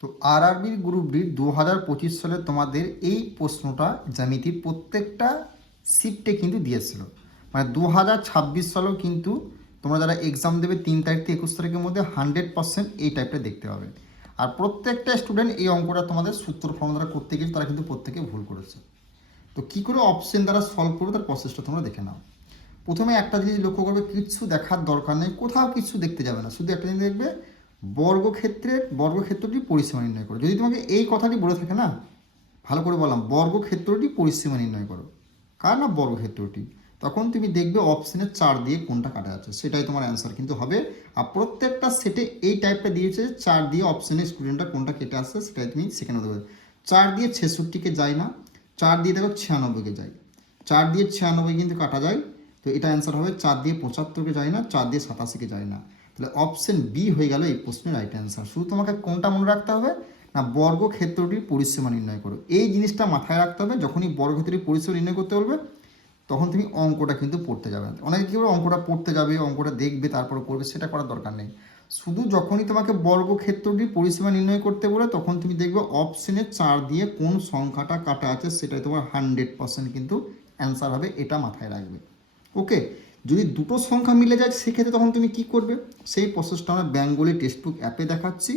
তো আরআরবির group D 2025 সালে তোমাদের এই প্রশ্নটা জ্যামিতির প্রত্যেকটা শিফটে কিন্তু দিয়েছিল। মানে 2026 সালেও কিন্তু তোমরা যারা এক্সাম দেবে 3 তারিখ থেকে 21 তারিখের মধ্যে 100% এই টাইপটা দেখতে পাবে। আর প্রত্যেকটা স্টুডেন্ট এই অঙ্কটা তোমাদের সূত্র ফর্মুলা করতে গিয়ে তারা কিন্তু প্রত্যেকে ভুল করেছে। তো কী করে অপশন দ্বারা সলভ করবে তার প্রসেসটা তোমরা দেখে নাও। প্রথমে একটা জিনিস লক্ষ্য করবে, কিচ্ছু দেখার দরকার নেই, কোথাও কিছু দেখতে যাবে না, শুধু একটা জিনিস দেখবে বর্গক্ষেত্রটি পরিসীমা নির্ণয় করো। যদি তোমাকে এই কথাটি বলে থাকে না, ভালো করে বললাম, বর্গক্ষেত্রটি পরিসীমা নির্ণয় করো, কার না বর্গক্ষেত্রটি, তখন তুমি দেখবে অপশনের 4 দিয়ে কোনটা কাটা যাচ্ছে, সেটাই তোমার অ্যান্সার কিন্তু হবে। আর প্রত্যেকটা সেটে এই টাইপটা দিয়েছে, 4 দিয়ে অপশনে স্টুডেন্টরা কোনটা কেটে আসছে সেটাই তুমি সেখানে দেবে। 4 দিয়ে 66কে যায় না, 4 দিয়ে দেখো 96কে যায়, 4 দিয়ে 96 কিন্তু কাটা যায়, তো এটা অ্যান্সার হবে। 4 দিয়ে 75কে যায় না, 4 দিয়ে 87কে যায় না, তাহলে অপশন বি হয়ে গেল এই প্রশ্নের রাইট অ্যান্সার। শুধু তোমাকে কোনটা মনে রাখতে হবে না, বর্গক্ষেত্রটির পরিসীমা নির্ণয় করো। এই জিনিসটা মাথায় রাখতে হবে, যখনই বর্গক্ষেত্রটির পরিসীমা নির্ণয় করতে বলবে তখন তুমি অঙ্কটা কিন্তু পড়তে যাবে না। অনেকে কী করে অঙ্কটা পড়তে যাবে, অঙ্কটা দেখবে তারপরে করবে, সেটা করার দরকার নেই। শুধু যখনই তোমাকে বর্গক্ষেত্রটির পরিসীমা নির্ণয় করতে বলে তখন তুমি দেখবে অপশনে 4 দিয়ে কোন সংখ্যাটা কাটা আছে সেটাই তোমার 100% কিন্তু অ্যান্সার হবে, এটা মাথায় রাখবে। ওকে, যদি দুটো সংখ্যা মিলে যায় সেক্ষেত্রে তখন তুমি কি করবে, সেই প্রসেসটা আমরা বেঙ্গলি টেক্সটবুক অ্যাপে দেখাচ্ছি,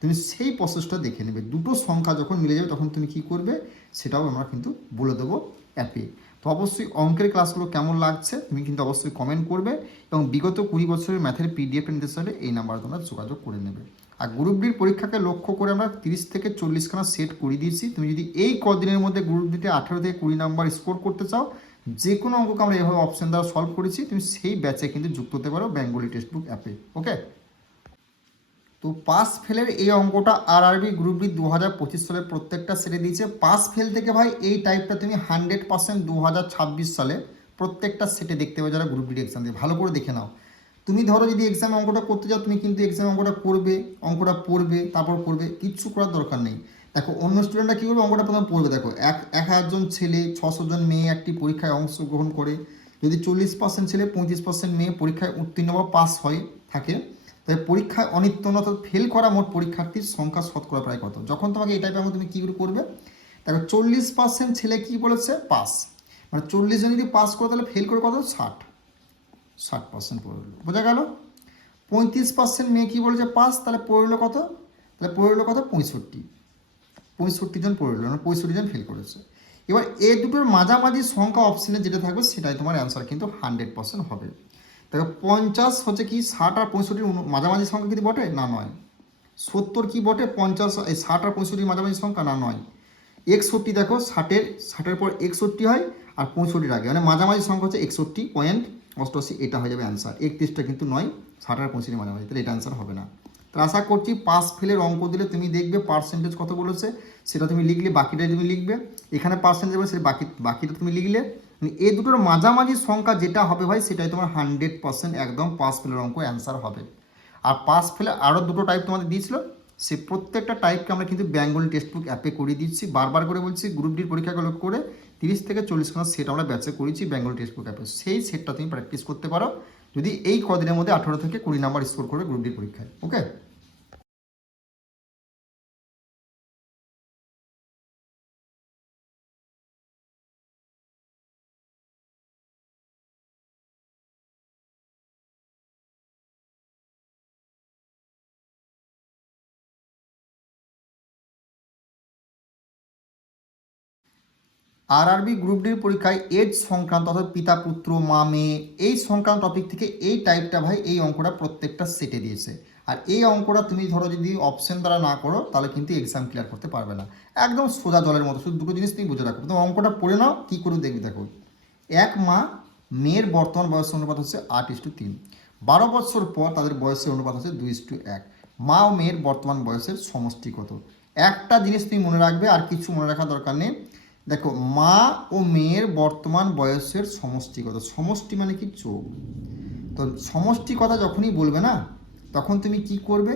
তুমি সেই প্রসেসটা দেখে নেবে। দুটো সংখ্যা যখন মিলে যাবে তখন তুমি কি করবে সেটাও আমরা কিন্তু বলে দেবো অ্যাপে। তো অবশ্যই অঙ্কের ক্লাসগুলো কেমন লাগছে তুমি কিন্তু অবশ্যই কমেন্ট করবে, এবং বিগত 20 বছরের ম্যাথের পিডিএফ নিতে চাইলে এই নাম্বারে তোমরা যোগাযোগ করে নেবে। আর গ্রুপ ডির পরীক্ষাকে লক্ষ্য করে আমরা 30 থেকে 40খানা সেট করে দিয়েছি। তুমি যদি এই কদিনের মধ্যে গ্রুপ ডিতে 18 থেকে 20 নাম্বার স্কোর করতে চাও, যে কোনো অঙ্ককে আমরা এভাবে অপশন দ্বারা সলভ করেছি, তুমি সেই ব্যাচে কিন্তু যুক্ত হতে পারো বেঙ্গলি টেক্সটবুক অ্যাপে। ওকে, তো পাস ফেলের এই অঙ্কটা আরআরবি গ্রুপ ডি 2025 সালে প্রত্যেকটা সেটে দিয়েছে। পাস ফেল থেকে ভাই এই টাইপটা তুমি 100% 2026 সালে প্রত্যেকটা সেটে দেখতে পাবে যারা গ্রুপ ডি এক্সাম দিয়ে। ভালো করে দেখে নাও। তুমি ধরো যদি এক্সামে অঙ্কটা করতে যাও, তুমি কিন্তু এক্সামে অঙ্কটা করবে, অঙ্কটা পড়বে, তারপর করবে, কিচ্ছু করার দরকার নেই। দেখো অন্য স্টুডেন্টরা কী করবে, অঙ্কটা প্রথমে পড়বে। দেখো 1000জন ছেলে 600 জন মেয়ে একটি পরীক্ষায় অংশগ্রহণ করে, যদি 40% ছেলে 35% মেয়ে পরীক্ষায় উত্তীর্ণ বা পাস হয় থাকে, তাই পরীক্ষায় অনিত্যন্ন অর্থাৎ ফেল করা মোট পরীক্ষার্থীর সংখ্যা শতকরা প্রায় কত। যখন তোমাকে এই টাইপের তুমি কী করবে, দেখো 40% ছেলে কী বলেছে পাস, মানে 40 জন যদি পাস করে তাহলে ফেল করে কত 60% পড়ে হলো, বোঝা গেল। 35% মেয়ে কী বলেছে পাস, তাহলে পড়লো কত, তাহলে পড়লো কত 65 জন পড়লো, মানে 65 জন ফেল করেছে। এবার এই দুটোর মাঝামাঝি সংখ্যা অপশনে যেটা থাকবে সেটাই তোমার অ্যান্সার কিন্তু 100% হবে। দেখো 50 হচ্ছে কি 60 আর 65 মাঝামাঝি সংখ্যা কিন্তু বটে না, নয়। 70 কি বটে 50 এই 60 আর 65 মাঝামাঝি সংখ্যা না, নয়। 61 দেখো 60-এর পর 61 হয় আর 65 আগে, মানে মাঝামাঝি সংখ্যা হচ্ছে 61.88, এটা হয়ে যাবে অ্যান্সার। 31টা কিন্তু নয়, 60 আর 65 মাঝামাঝি, তাহলে এটা অ্যান্সার হবে না। তো আশা করছি পাস ফেলের অঙ্ক দিলে তুমি দেখবে পার্সেন্টেজ কত বলেছে সেটা তুমি লিখলে, বাকিটাই তুমি লিখবে। এখানে পার্সেন্টেজ বলে সেটা বাকিটা তুমি লিখলে, এই দুটোর মাঝামাঝি সংখ্যা যেটা হবে ভাই সেটাই তোমার 100% একদম পাস ফেলের অঙ্ক অ্যান্সার হবে। আর পাস ফেলে আরও দুটো টাইপ তোমাদের দিয়েছিল, সে প্রত্যেকটা টাইপকে আমরা কিন্তু বেঙ্গলি টেক্সটবুক অ্যাপে করিয়ে দিচ্ছি। বারবার করে বলছি, গ্রুপ ডির পরীক্ষাকে লক্ষ্য করে 30 থেকে 40খানা সেট আমরা ব্যাচে করেছি বেঙ্গলি টেক্সটবুক অ্যাপে, সেই সেটটা তুমি প্র্যাকটিস করতে পারো যদি এই কদিনের মধ্যে 18 থেকে 20 নাম্বার স্কোর করে গ্রুপ ডির পরীক্ষায়। ওকে। আরআরবি গ্রুপ ডির পরীক্ষায় এজ সংক্রান্ত অর্থাৎ পিতা পুত্র মা মেয়ে এই সংক্রান্ত টপিক থেকে এই টাইপটা ভাই এই অঙ্কটা প্রত্যেকটা সেটে দিয়েছে। আর এই অঙ্কটা তুমি ধরো যদি অপশন দ্বারা না করো তাহলে কিন্তু এক্সাম ক্লিয়ার করতে পারবে না, একদম সোজা জলের মতো। শুধু দুটো জিনিস তুমি বুঝে রাখো, তুমি অঙ্কটা পড়ে নাও, কী করে দেখবে। দেখো এক মা মেয়ের বর্তমান বয়সের অনুপাত হচ্ছে 8:3, 12 বছর পর তাদের বয়সের অনুপাত হচ্ছে 2:1। মা ও মেয়ের বর্তমান বয়সের সমষ্টি কত। একটা জিনিস তুমি মনে রাখবে, আর কিছু মনে রাখার দরকার নেই। দেখো মা ও মেয়ের বর্তমান বয়সের সমষ্টি কত, সমষ্টি মানে কি যোগ। তো সমষ্টি কথা যখনই বলবে না তখন তুমি কি করবে,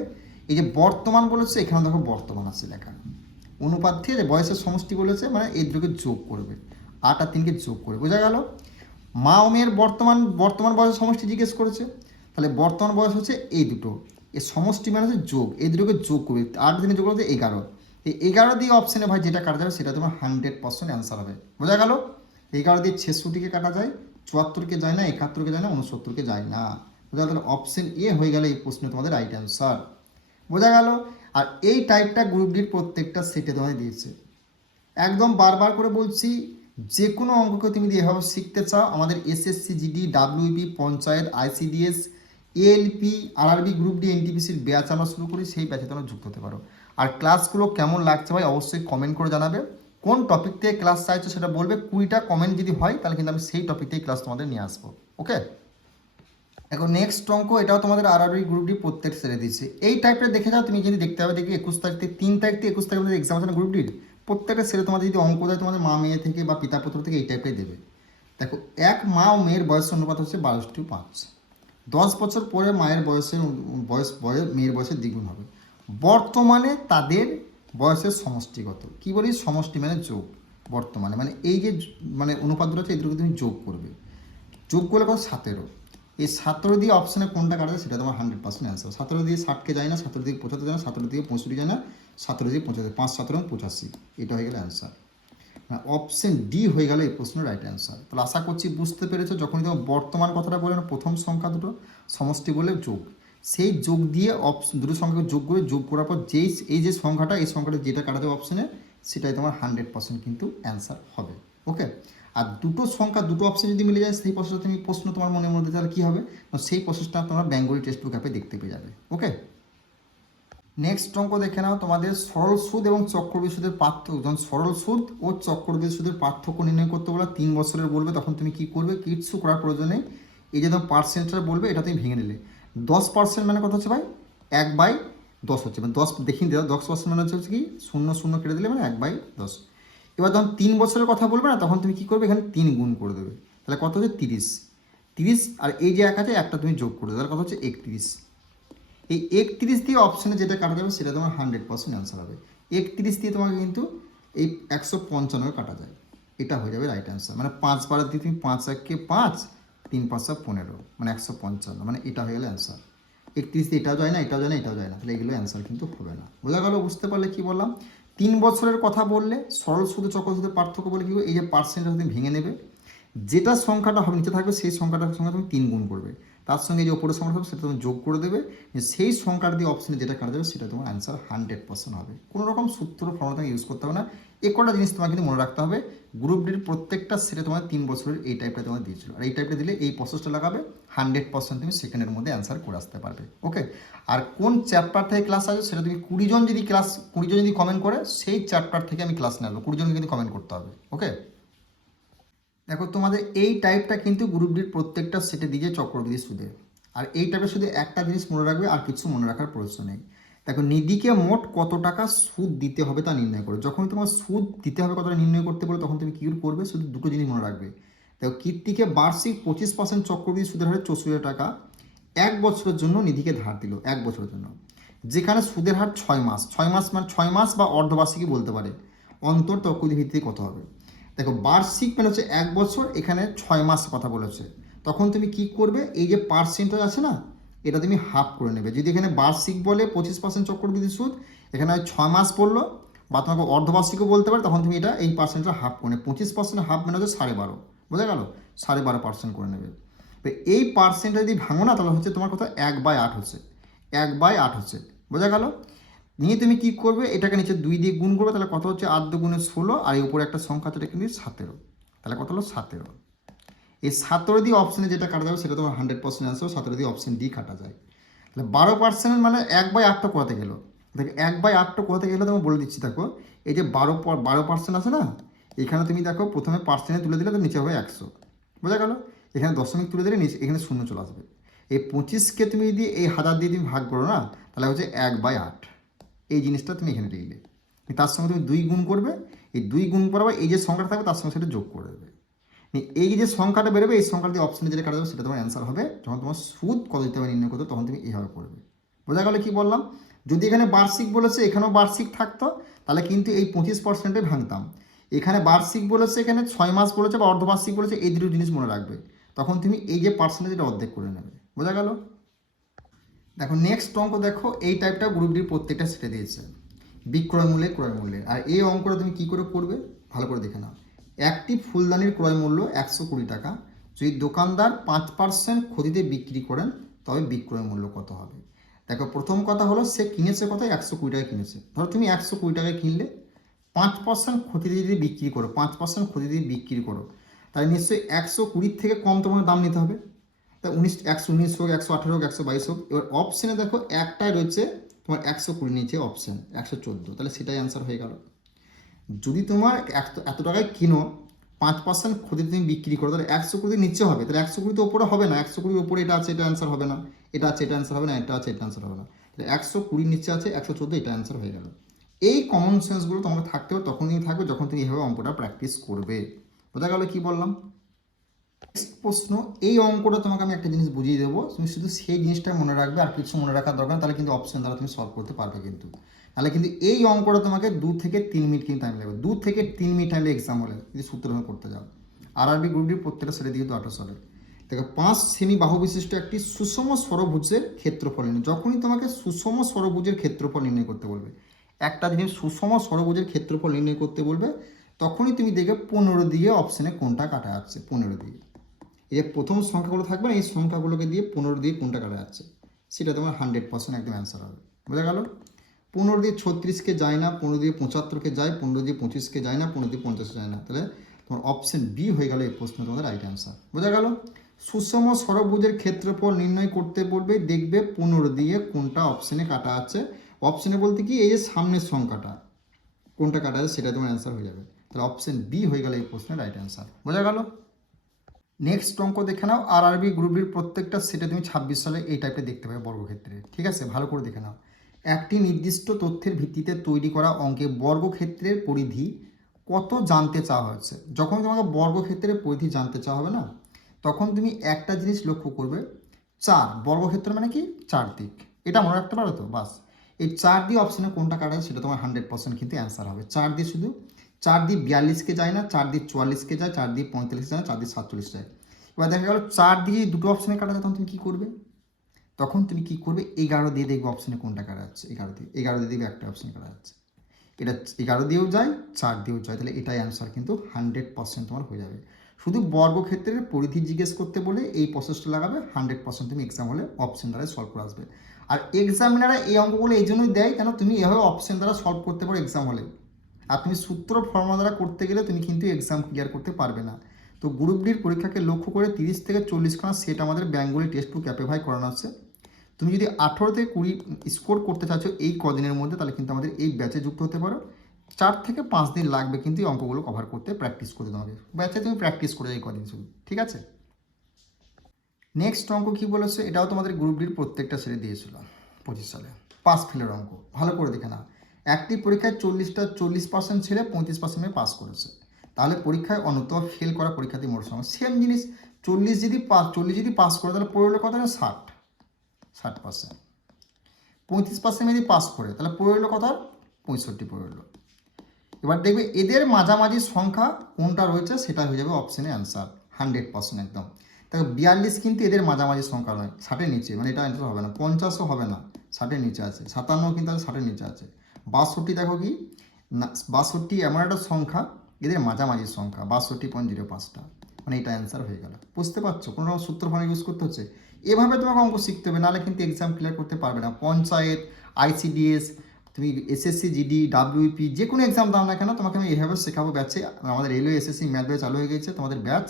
এই যে বর্তমান বলেছে এখানে দেখো বর্তমান আছে লেখা, অনুপাত থেকে যে বয়সের সমষ্টি বলেছে মানে এই দুটোকে যোগ করবে, 8 আর 3কে যোগ করবে, বোঝা গেল। মা ও মেয়ের বর্তমান বয়সের সমষ্টি জিজ্ঞেস করেছে, তাহলে বর্তমান বয়স হচ্ছে এই দুটো, এই সমষ্টি মানে হচ্ছে যোগ, এই দুটোকে যোগ করবে, 8 দিনে যোগ করতে 11, এই 11 দিয়ে অপশানে ভাই যেটা কাটা যাবে সেটা তোমার 100% অ্যান্সার হবে। বোঝা গেল? 11 দিয়ে 66কে কাটা যায়, 74কে যায় না, 71কে যায় না, 69কে যায় না। বোঝা গেল? অপশন এ হয়ে গেল এই প্রশ্নে তোমাদের রাইট অ্যান্সার। বোঝা গেল? আর এই টাইপটা গ্রুপ ডির প্রত্যেকটা সেটে তোমাদের দিয়েছে। একদম বারবার করে বলছি, যে কোনো অঙ্ককে তুমি যদি এভাবে শিখতে চাও, আমাদের SSC GD, WB, panchayat, ICDS, ALP, RRB, group D, এনটিপিসির ব্যাচ আমরা শুরু করি, সেই ব্যাচে তোমরা যুক্ত হতে পারো। আর ক্লাসগুলো কেমন লাগছে ভাই অবশ্যই কমেন্ট করে জানাবে। কোন টপিক থেকে ক্লাস চাইছো সেটা বলবে, 20টা কমেন্ট যদি হয় তাহলে কিন্তু আমি সেই টপিক থেকে ক্লাস তোমাদের নিয়ে আসবো। ওকে, এখন নেক্সট অঙ্ক, এটাও তোমাদের আরআরবি গ্রুপ ডি প্রত্যেক সেরে দিচ্ছে। এই টাইপের দেখে যাও, তুমি যদি দেখতে হবে, দেখি 21 তারিখ থেকে 3 তারিখ থেকে 21 তারিখ মধ্যে এক্সাম আছে না গ্রুপ ডির, প্রত্যেকটা সেরে তোমাদের যদি অঙ্ক দেয় তোমাদের মা মেয়ে থেকে বা পিতা পুত্র থেকে এই টাইপটাই দেবে। দেখো, এক মা ও মেয়ের বয়সের অনুপাত হচ্ছে 12:5। 10 বছর পরে মায়ের মেয়ের বয়সের দ্বিগুণ হবে। বর্তমানে তাদের বয়সের সমষ্টি কত? কি বলি? সমষ্টি মানে যোগ। বর্তমানে মানে এই যে মানে অনুপাত দুটো আছে, এদেরকে তুমি যোগ করবে। যোগ করলে কত? 17। এই 17 দিয়ে অপশানে কোনটা কাটা যায় সেটা তোমার 100% অ্যান্সার। 17 দিয়ে 60কে যায় না, 17 দিয়ে 75 যায় না, 17 দিয়ে 65 যায় না, 17 দিয়ে 75, 5 17 85, এটা হয়ে গেল অ্যান্সার। অপশন ডি হয়ে গেল এই প্রশ্নের রাইট অ্যান্সার। তাহলে আশা করছি বুঝতে পেরেছো, যখনই তোমার বর্তমান কথাটা বলে না, প্রথম সংখ্যা দুটো সমষ্টি বলে যোগ, সেই যোগ দিয়ে দুটো সংখ্যাকে যোগ করার পর এই যে সংখ্যাটা, এই সংখ্যাটা যেটা কাটা যাবে অপশানে, সেটাই তোমার 100% কিন্তু অ্যান্সার হবে। ওকে, আর দুটো সংখ্যা দুটো অপশন যদি মিলে যায়, সেই প্রশ্ন তোমার মনের মধ্যে তাহলে কী হবে, সেই প্রসেসটা তোমরা বেঙ্গলি টেক্সট বুক অ্যাপে দেখতে পেয়ে যাবে। ওকে, নেক্সট অঙ্ক দেখে নাও, তোমাদের সরল সুদ এবং চক্রবৃদ্ধি সুদের পার্থক্য, যখন সরল সুদ ও চক্রবৃদ্ধি সুদের পার্থক্য নির্ণয় করতে বলে 3 বছরের বলবে, তখন তুমি কি করবে? কিচ্ছু করার প্রয়োজনে, এই যে তোমার পার্সেন্টটা বলবে এটা তুমি ভেঙে নিলে। 10% মানে কত হচ্ছে ভাই? 1/10 হচ্ছে, মানে 10 দেখিয়ে দিলে 10% মানে হচ্ছে কি, 0 0 কেটে দিলে মানে 1/10। এবার যখন 3 বছরের কথা বলবে না, তখন তুমি কী করবে? এখানে 3 গুণ করে দেবে, তাহলে কত হচ্ছে? 30। 30 আর এই যে 1 আছে, একটা তুমি যোগ করে দেবে, তাহলে কত হচ্ছে? 31। এই 31 দিয়ে অপশানে যেটা কাটা যাবে সেটা তোমার 100% অ্যান্সার হবে। 31 দিয়ে তোমাকে কিন্তু এই 155 কাটা যায়, এটা হয়ে যাবে রাইট অ্যান্সার। মানে 5 বারের দিয়ে তুমি 5 1 5, 3 5 15, মানে 155, মানে এটা হয়ে গেলে অ্যান্সার। 31 দিয়ে এটাও যায় না, এটাও যায় না, এটাও যায় না, তাহলে এগুলো অ্যান্সার কিন্তু হবে না। বোঝা গেল? বুঝতে পারলে কি বললাম? 3 বছরের কথা বললে সরল সুদ চক্র সুদের পার্থক্য বলে কি, এই যে পার্সেন্টটা তুমি ভেঙে নেবে, যেটা সংখ্যাটা হবে নিচে থাকবে সেই সংখ্যাটার সঙ্গে তুমি 3 গুণ করবে, তার সঙ্গে যে উপরের সংখ্যাটা হবে সেটা তুমি যোগ করে দেবে, সেই সংখ্যাটা দিয়ে অপশানে যেটা কাটা যাবে সেটা তোমার অ্যান্সার 100% হবে। কোনো রকম সূত্র ফর্মুলা তোমাকে ইউজ করতে হবে না। এ কটা জিনিস তোমাকে কিন্তু মনে রাখতে হবে, গ্রুপ ডির প্রত্যেকটা সেটে তোমার 3 বছরের এই টাইপটা তোমার দিয়েছিল, আর এই টাইপটা দিলে এই প্রসেসটা লাগাবে, 100% তুমি সেকেন্ডের মধ্যে অ্যান্সার করে আসতে পারবে। ওকে, আর কোন চ্যাপ্টার থেকে ক্লাস আসবে সেটা তুমি 20 জন যদি কমেন্ট করে, সেই চ্যাপ্টার থেকে আমি ক্লাস নিয়ে আসবো। 20 জনকে কিন্তু কমেন্ট করতে হবে। ওকে, দেখো তোমাদের এই টাইপটা কিন্তু গ্রুপ ডির প্রত্যেকটা সেটে দিয়ে চক্রবৃদ্ধি সুদে। আর এই টাইপের শুধু একটা জিনিস মনে রাখবে, আর কিছু মনে রাখার প্রয়োজন নেই। দেখো, নিধিকে মোট কত টাকা সুদ দিতে হবে তা নির্ণয় করো। যখন তোমার সুদ দিতে হবে কতটা নির্ণয় করতে বলে, তখন তুমি কী করবে? শুধু দুটো জিনিস মনে রাখবে। দেখো, কীর্তিকে বার্ষিক 25% চক্রবৃদ্ধি সুদের হারে 64 টাকা 1 বছরের জন্য নিধিকে ধার দিল, 1 বছরের জন্য, যেখানে সুদের হার 6 মাস, 6 মাস মানে 6 মাস বা অর্ধবার্ষিকী বলতে পারে, অন্তর চক্রবৃদ্ধি ভিত্তিতে কত হবে? দেখো, বার্ষিক মানে হচ্ছে 1 বছর, এখানে 6 মাস কথা বলেছে, তখন তুমি কি করবে? এই যে পার্সেন্টেজ আছে না, এটা তুমি হাফ করে নেবে। যদি এখানে বার্ষিক বলে 25% চক্রবৃদ্ধি সুদ, এখানে 6 মাস পড়লো, বা তোমাকে অর্ধবার্ষিকও বলতে পারে, তখন তুমি এটা এই পার্সেন্টটা হাফ করে নেবে। 25% হাফ মানে হচ্ছে 12.5, বোঝা গেল? 12.5% করে নেবে। তো এই পার্সেন্টটা যদি ভাঙো না, তাহলে হচ্ছে তোমার কথা 1/8 হচ্ছে, 1/8 হচ্ছে, বোঝা গেল? নিয়ে তুমি কি করবে? এটাকে নিচে 2 দিয়ে গুণ করবে, তাহলে কত হচ্ছে? 8 গুণে 16, আর এই উপরে একটা সংখ্যা আছে, এটা কিন্তু 17, তাহলে কত হলো? 17। এই 17 দিয়ে অপশানে যেটা কাটা যাবে সেটা তোমার 100% অ্যান্সার। 17 দিয়ে অপশান ডি কাটা যায়। তাহলে 12% মানে 1/8টা কোথাতে গেল? দেখো, 1/8টা কোথাতে গেলে তোমার বলে দিচ্ছি। দেখো, এই যে 12% আছে না, এখানে তুমি দেখো প্রথমে পার্সেন্টে তুলে দিলে তো নিচে হবে 100, বোঝা গেল? এখানে দশমিক তুলে দিলে নিচে এখানে শূন্য চলে আসবে। এই 25কে তুমি যদি এই 1000 দিয়ে তুমি ভাগ করো না, তাহলে হচ্ছে 1/8। এই জিনিসটা তুমি এখানে লিখলে, তার সঙ্গে তুমি 2 গুণ করবে, এই 2 গুণ করাবে, এই যে সংখ্যাটা থাকবে তার সঙ্গে সেটা যোগ করে দেবে। এই যে সংখ্যাটা বেরোবে, এই সংখ্যাটা দিয়ে অপশানে যেটা কাটা যাবে সেটা তোমার অ্যান্সার হবে। যখন তোমার সুদ কত দিতে হবে নির্ণয় করতে, তখন তুমি এইভাবে করবে। বোঝা গেল কি বললাম? যদি এখানে বার্ষিক বলেছে, এখানেও বার্ষিক থাকতো, তাহলে কিন্তু এই 25%-এ ভাঙতাম। এখানে বার্ষিক বলেছে, এখানে 6 মাস বলেছে বা অর্ধবার্ষিক বলেছে, এই দুটো জিনিস মনে রাখবে। তখন তুমি এই যে পার্সেন্টেজ এটা অর্ধেক করে নেবে। বোঝা গেল? দেখো নেক্সট অঙ্ক দেখো, এই টাইপটা গ্রুপ ডির প্রত্যেকটা সেটে দিয়েছে, বিক্রয় মূল্যে ক্রয় মূল্যে। আর এই অঙ্কটা তুমি কী করে করবে ভালো করে দেখে নাও। একটি ফুলদানির ক্রয় মূল্য 120 টাকা, যদি দোকানদার 5% ক্ষতিতে বিক্রি করেন তবে বিক্রয় মূল্য কত হবে। দেখো প্রথম কথা হলো সে কিনেছে কত, 120 টাকায় কিনেছে। ধরো তুমি 120 টাকায় কিনলে, 5% ক্ষতিতে যদি বিক্রি করো, 5% ক্ষতি যদি বিক্রি করো, তাহলে নিশ্চয়ই 120 থেকে কম তোমার দাম নিতে হবে। তা 119 হোক, 118 হোক, 122 হোক। এবার অপশানে দেখো একটাই রয়েছে তোমার 120 নিচে অপশান 114, তাহলে সেটাই অ্যান্সার হয়ে গেল। যদি তোমার এত টাকায় কিনো, 5% ক্ষতিতে তুমি বিক্রি করো, তাহলে 120 নিচে হবে, তাহলে 120 ওপরে হবে না, 120 ওপরে এটা আছে, এটা অ্যান্সার হবে না, এটা আছে, এটা অ্যান্সার হবে না, এটা আছে, এটা অ্যান্সার হবে না, তাহলে 120 নিচে আছে 114, এটা অ্যান্সার হয়ে গেল। এই কমন সেন্সগুলো তোমার থাকতে হবে, তখন তুমি থাকবে যখন তুমি এইভাবে অঙ্কটা প্র্যাকটিস করবে। বোঝা গেল কি বললাম। নেক্সট প্রশ্ন, এই অঙ্কটা তোমাকে আমি একটা জিনিস বুঝিয়ে দেবো, তুমি শুধু সেই জিনিসটা মনে রাখবে, আর কিছু মনে রাখার দরকার, তাহলে কিন্তু অপশন দ্বারা তুমি সলভ করতে পারবে কিন্তু। তাহলে কিন্তু এই অঙ্কটা তোমাকে 2 থেকে 3 মিনিট কিন্তু টাইম লাগবে, 2 থেকে 3 মিনিট টাইমে এক্সাম হলে যদি সূত্র করতে যাও। আরআরবি গ্রুপ ডি প্রত্যেকটা সেটা দিয়ে 2 সালে। দেখো 5 সেমি বাহু বিশিষ্ট একটি সুষম ষড়ভুজের ক্ষেত্রফল নির্ণয়। যখনই তোমাকে সুষম ষড়ভুজের ক্ষেত্রফল নির্ণয় করতে বলবে, একটা জিনিস সুষম ষড়ভুজের ক্ষেত্রফল নির্ণয় করতে বলবে, তখনই তুমি দেখবে 15 দিয়ে অপশানে কোনটা কাটা যাচ্ছে, 15 দিয়ে। এই যে প্রথম সংখ্যাগুলো থাকবে না, এই সংখ্যাগুলোকে দিয়ে 15 দিয়ে কোনটা কাটা যাচ্ছে, সেটা তোমার 100% একদম অ্যান্সার হবে। বোঝা গেল। 15 দিয়ে 36কে যায় না, 15 দিয়ে 75কে যায়, 15 দিয়ে 25কে যায় না, 15 দিয়ে 50কে যায় না, তাহলে তোমার অপশন বি হয়ে গেল এই প্রশ্ন তোমাদের রাইট অ্যান্সার। বোঝা গেল। সুষম ষড়ভুজের ক্ষেত্রফল নির্ণয় করতে বলবে, দেখবে 15 দিয়ে কোনটা অপশনে কাটা আছে। অপশনে বলতে কি, এই যে সামনের সংখ্যাটা কোনটা কাটা আছে সেটা তোমার অ্যান্সার হয়ে যাবে। তাহলে অপশন বি হয়ে গেল এই প্রশ্নের রাইট অ্যান্সার। বোঝা গেল। নেক্সট অঙ্ক দেখে নাও, আরআরবি গ্রুপ ডির প্রত্যেকটা সেটে তুমি 26 সালে এই টাইপের দেখতে পাবে বর্গক্ষেত্রে। ঠিক আছে, ভালো করে দেখে নাও। একটি নির্দিষ্ট তথ্যের ভিত্তিতে তৈরি করা অঙ্কে বর্গক্ষেত্রের পরিধি কত জানতে চাওয়া হচ্ছে। যখন তোমাকে বর্গক্ষেত্রের পরিধি জানতে চাওয়া হবে না, তখন তুমি একটা জিনিস লক্ষ্য করবে, 4 বর্গক্ষেত্র মানে কি 4 দিক, এটা মনে রাখতে পারো তো বাস। এই 4 দিয়ে অপশানে কোনটা কাটা সেটা তোমার 100% কিন্তু অ্যান্সার হবে। 4 দিয়ে শুধু 4 দিয়ে 42কে যায় না, 4 দিয়ে 44কে যায়, 4 দিয়ে 45 যায় না, 4 দিয়ে 47 যায়। এবার দেখা গেল 4 দিয়ে দুটো অপশানে কাটা যায়, তখন তুমি কী করবে, তখন তুমি কী করবে, 11 দিয়ে দেখবে অপশানে কোনটা কাটা যাচ্ছে, 11 দিয়ে দেখবে একটা অপশানে কাটা যাচ্ছে। এটা 11 দিয়েও যায়, 4 দিয়েও যায়, তাহলে এটাই অ্যান্সার কিন্তু 100% তোমার হয়ে যাবে। শুধু বর্গক্ষেত্রের পরিধি জিজ্ঞেস করতে বলে এই প্রসেসটা লাগাবে, 100% তুমি এক্সাম হলে অপশন দ্বারা সলভ করে আসবে। আর এক্সামিনাররা এই অঙ্কগুলো এই জন্যই দেয়, কেন তুমি এভাবে অপশন দ্বারা সলভ করতে পারো এক্সাম হলে। আর তুমি সূত্র ফর্মুলা দ্বারা করতে গেলে তুমি কিন্তু এক্সাম ক্লিয়ার করতে পারবে না। তো গ্রুপ ডির পরীক্ষাকে লক্ষ্য করে 30 থেকে 40খানা সেট আমাদের বেঙ্গলি টেক্সট বুক অ্যাপ্লাই করানো আছে। তুমি যদি 18 থেকে 20 স্কোর করতে চাচ্ছ এই কদিনের মধ্যে, তাহলে কিন্তু আমাদের এই ব্যাচে যুক্ত হতে পারো। 4 থেকে 5 দিন লাগবে কিন্তু এই অঙ্কগুলো কভার করতে, প্র্যাকটিস করতে তোমাকে। ব্যাচে তুমি প্র্যাকটিস করে এই কদিন শুধু, ঠিক আছে। নেক্সট অঙ্ক কী বলেছে, এটাও তোমাদের গ্রুপ ডির প্রত্যেকটা সেরে দিয়েছিল 25 সালে, পাস ফেলের অঙ্ক। ভালো করে দেখে না, একটি পরীক্ষায় 40% ছেলে 35% পাস করেছে, তাহলে পরীক্ষায় অন্যতম ফেল করা পরীক্ষার্থী মোট সংখ্যা। সেম জিনিস, 40 যদি পাস করে, তাহলে পড়লো কত, 60%। 35% যদি পাস করে, তাহলে পড়লো কত, 65 পড়লো। এবার দেখবে এদের মাঝামাঝি সংখ্যা কোনটা রয়েছে, সেটা হয়ে যাবে অপশানে অ্যান্সার 100% একদম। দেখো 42 কিন্তু এদের মাঝামাঝি সংখ্যা নয়, 60-এর নিচে, মানে এটা অ্যান্সার হবে না। 50ও হবে না, 60-এর নিচে আছে। 57 কিন্তু 60-এর নিচে আছে। 62 দেখো কি না, 62 এমন একটা সংখ্যা এদের মাঝামাঝি সংখ্যা, 62.05টা, মানে এটা অ্যান্সার হয়ে গেল। বুঝতে পারছো, কোনো রকম সূত্র ফর্মুলা ইউজ করতে হচ্ছে। এভাবে তোমাকে অঙ্ক শিখতে হবে, নাহলে কিন্তু এক্সাম ক্লিয়ার করতে পারবে না। পঞ্চায়েত, আইসিডিএস, তুমি এসএসসি জিডি ডাব্লিউপি যে কোনো এক্সাম দাও না কেন, তোমাকে আমি এইভাবে শেখাবো ব্যাচে। আমাদের রেলওয়ে এসএসসি ম্যাথ ব্যাচ চালু হয়ে গেছে, তোমাদের ব্যাচ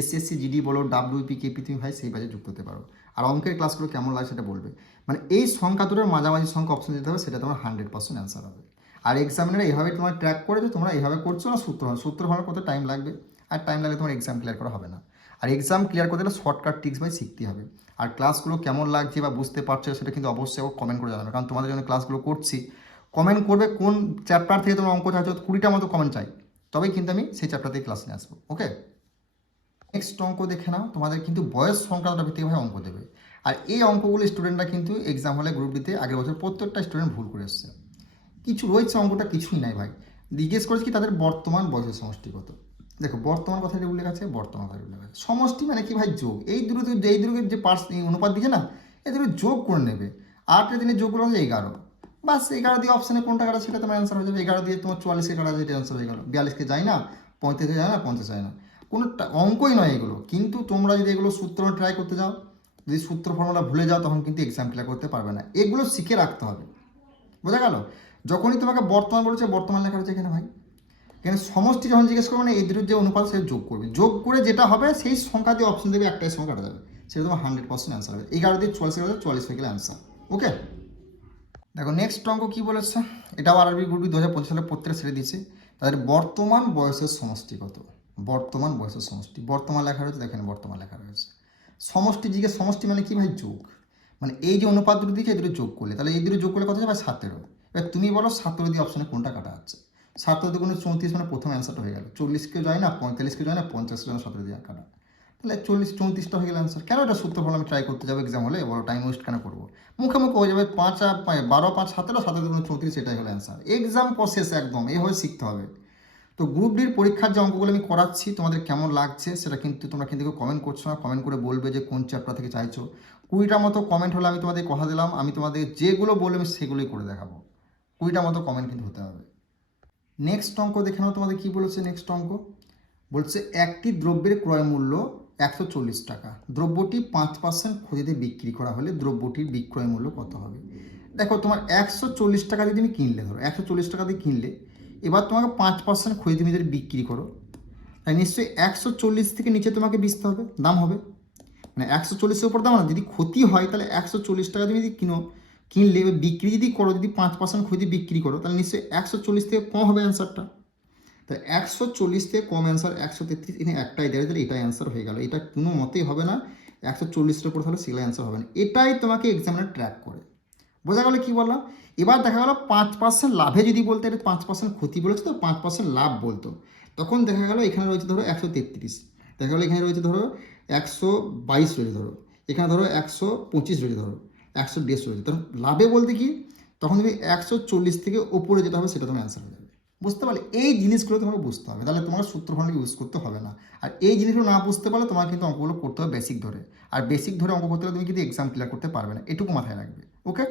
এসএসসি জিডি বলো, ডাব্লিউপি কেপি, তুমি ভাই সেই ব্যাচে যুক্ত হতে পারো। আর অঙ্কের ক্লাসগুলো কেমন লাগে সেটা বলবে, মানে এই সংখ্যা দুটোর মাঝামাঝি সংখ্যা অপশন দিতে হবে, সেটা তোমার 100% অ্যান্সার হবে। আর এক্সামিনার এইভাবে তোমার ট্র্যাক করে যে তোমরা এইভাবে করছো না, সূত্র ভালো কত টাইম লাগবে, আর টাইম লাগলে তোমার এক্সাম ক্লিয়ার করা হবে না। আর এক্সাম ক্লিয়ার করতে গেলে শর্টকাট ট্রিক্স ভাই শিখতে হবে। আর ক্লাসগুলো কেমন লাগছে বা বুঝতে পারছো সেটা কিন্তু অবশ্যই কমেন্ট করে জানাবে, কারণ তোমাদের জন্য ক্লাসগুলো করছি। কমেন্ট করবে কোন চ্যাপ্টার থেকে তোমরা অঙ্ক চাইছো, 20টা মতো কমেন্ট চাই, তবেই কিন্তু আমি সেই চ্যাপ্টার থেকে ক্লাস নিয়ে আসবো। ওকে, নেক্সট অঙ্ক দেখে নাও, তোমাদের কিন্তু বয়স সংক্রান্ত ভিত্তিকভাবে অঙ্ক দেবে। আর এই অঙ্কগুলো স্টুডেন্টরা কিন্তু এক্সাম হলে গ্রুপ দিতে আগের বছর প্রত্যেকটা স্টুডেন্ট ভুল করে এসছে। কিছু রয়েছে অঙ্কটা কিছুই নাই ভাই, জিজ্ঞেস করেছি কি তাদের বর্তমান বয়সের সমষ্টি কত। দেখো বর্তমান কথাটি উল্লেখ আছে, বর্তমান কথাটি উল্লেখ আছে। সমষ্টি মানে কি ভাই, যোগ। এই দুটোকে যে অনুপাত দিচ্ছে না, এ তুমি যোগ করে নেবে, 8 এর 3 যোগ করলে 11, বাস 11 দিয়ে অপশানে কোনটা কাটা সেটা তোমার অ্যান্সার হয়ে যাবে। 11 দিয়ে তোমার 44কে কাটা যেটা অ্যান্সার হয়ে গেল। 42কে যায় না, 35কে যায় না, 50 যায় না, কোনো অঙ্কই নয় এগুলো। কিন্তু তোমরা যদি এগুলো সূত্র ট্রাই করতে যাও, যদি সূত্র ফর্মুলা ভুলে যাও, তখন কিন্তু এক্সাম ক্লিয়ার করতে পারবে না। এগুলো শিখে রাখতে হবে, বোঝা গেল? যখনই তোমাকে বর্তমান বলেছে, বর্তমান লেখা রয়েছে এখানে ভাই, এখানে সমষ্টি যখন জিজ্ঞেস করবে না, এই দুটোর যে অনুপাত সেটা যোগ করবে, যোগ করে যেটা হবে সেই সংখ্যা দিয়ে অপশন দেবে, একটাই সংখ্যা কাটা যাবে, সেটা তোমার 100% অ্যান্সার হবে। 11 দিয়ে 44 কাটা 44 হয়ে গেলে অ্যান্সার। ওকে, দেখো নেক্সট অঙ্ক কি বলেছে, এটাও আরবি গ্রুপ 2025 সালে পড়তে ছেড়ে দিয়েছে। তাদের বর্তমান বয়সের সমষ্টি কত? বর্তমান বয়সের সমষ্টি, বর্তমান লেখা রয়েছে, দেখেন বর্তমান লেখা রয়েছে। সমষ্টি জিজ্ঞেস, সমষ্টি মানে কি ভাই? যোগ, মানে এই যে অনুপাত দুটো দিয়েছে এই দুটো যোগ করলে, তাহলে এই দুটো যোগ করলে কত হবে? 17। এবার তুমি বলো 17 দিয়ে অপশনে কোনটা কাটা আছে? 17 দিয়ে কোনো 34, মানে প্রথম অ্যান্সারটা হয়ে গেল। 40কেও যায় না, 45কেও যায় না, 50কেও যায় না, 17 দিয়ে কাটা, তাহলে 34টা হয়ে গেল অ্যান্সার। কেন এটা সূত্র ফল আমি ট্রাই করতে যাবো এক্সাম হলে? বলো টাইম ওয়েস্ট কেন করবো? মুখে মুখে হয়ে যাবে 5 আর 12 5 17, 17 কোনো 34, সেটাই হলো অ্যান্সার। এক্সাম প্রসেস একদম এইভাবে শিখতে হবে। তো গ্রুপ ডির পরীক্ষার যে অঙ্কগুলো আমি করাচ্ছি তোমাদের কেমন লাগছে সেটা কিন্তু তোমরা কিন্তু কমেন্ট করছো না, কমেন্ট করে বলবে যে কোন চ্যাপ্টার থেকে চাইছো। 20টা মতো কমেন্ট হলে আমি তোমাদের কথা দিলাম, আমি তোমাদের যেগুলো বলবো আমি সেগুলোই করে দেখাবো। 20টা মতো কমেন্ট কিন্তু হতে হবে। নেক্সট অঙ্ক দেখে নাও তোমাদের কি বলেছে। নেক্সট অঙ্ক বলছে একটি দ্রব্যের ক্রয় মূল্য 140 টাকা, দ্রব্যটি 5% ক্ষতিতে বিক্রি করা হলে দ্রব্যটির বিক্রয় মূল্য কত হবে? দেখো তোমার 140 টাকা দিয়ে তুমি কিনলে, ধরো 140 টাকা দিয়ে কিনলে, এবার তোমাকে 5% ক্ষতি তুমি যদি বিক্রি করো, তাই নিশ্চয়ই 140 থেকে নিচে তোমাকে বেচতে হবে, দাম হবে, মানে 140-এর উপর দাম না। যদি ক্ষতি হয় তাহলে 140 টাকা তুমি যদি কিনলে বিক্রি যদি করো, যদি 5% ক্ষতি বিক্রি করো, তাহলে নিশ্চয়ই 140 থেকে কম হবে অ্যান্সারটা। তাই 140 থেকে কম অ্যান্সার 133, এখানে একটাই দেবে, তাহলে এটাই অ্যান্সার হয়ে গেল। এটা কোনো মতেই হবে না 140-এর উপর, তাহলে সেগুলো অ্যান্সার হবে না। এটাই তোমাকে এক্সামিনার ট্র্যাক করে। বোঝা গেল কি বললাম? এবার দেখা গেল 5% লাভে যদি বলতে, এটা 5% ক্ষতি বলেছে তো 5% লাভ বলতো, তখন দেখা গেল এখানে রয়েছে ধরো 133, দেখা গেলো এখানে রয়েছে ধরো 122 রয়েছে, ধরো এখানে ধরো 125 রয়েছে, ধরো 150 রয়েছে, তখন লাভে বলতে কি, তখন তুমি 140 থেকে ওপরে যেটা হবে সেটা তোমার অ্যান্সার হয়ে যাবে। বুঝতে পারলে? এই জিনিসগুলো তোমাকে বুঝতে হবে, তাহলে তোমার সূত্র ফর্মুলা ইউজ করতে হবে না। আর এই জিনিসগুলো না বুঝতে পারলে তোমার কিন্তু অঙ্কগুলো করতে হবে বেসিক ধরে, আর বেসিক ধরে অঙ্ক করতে হলে তুমি কিন্তু এক্সাম ক্লিয়ার করতে পারবে না, এটুকু মাথায় রাখবে। ওকে।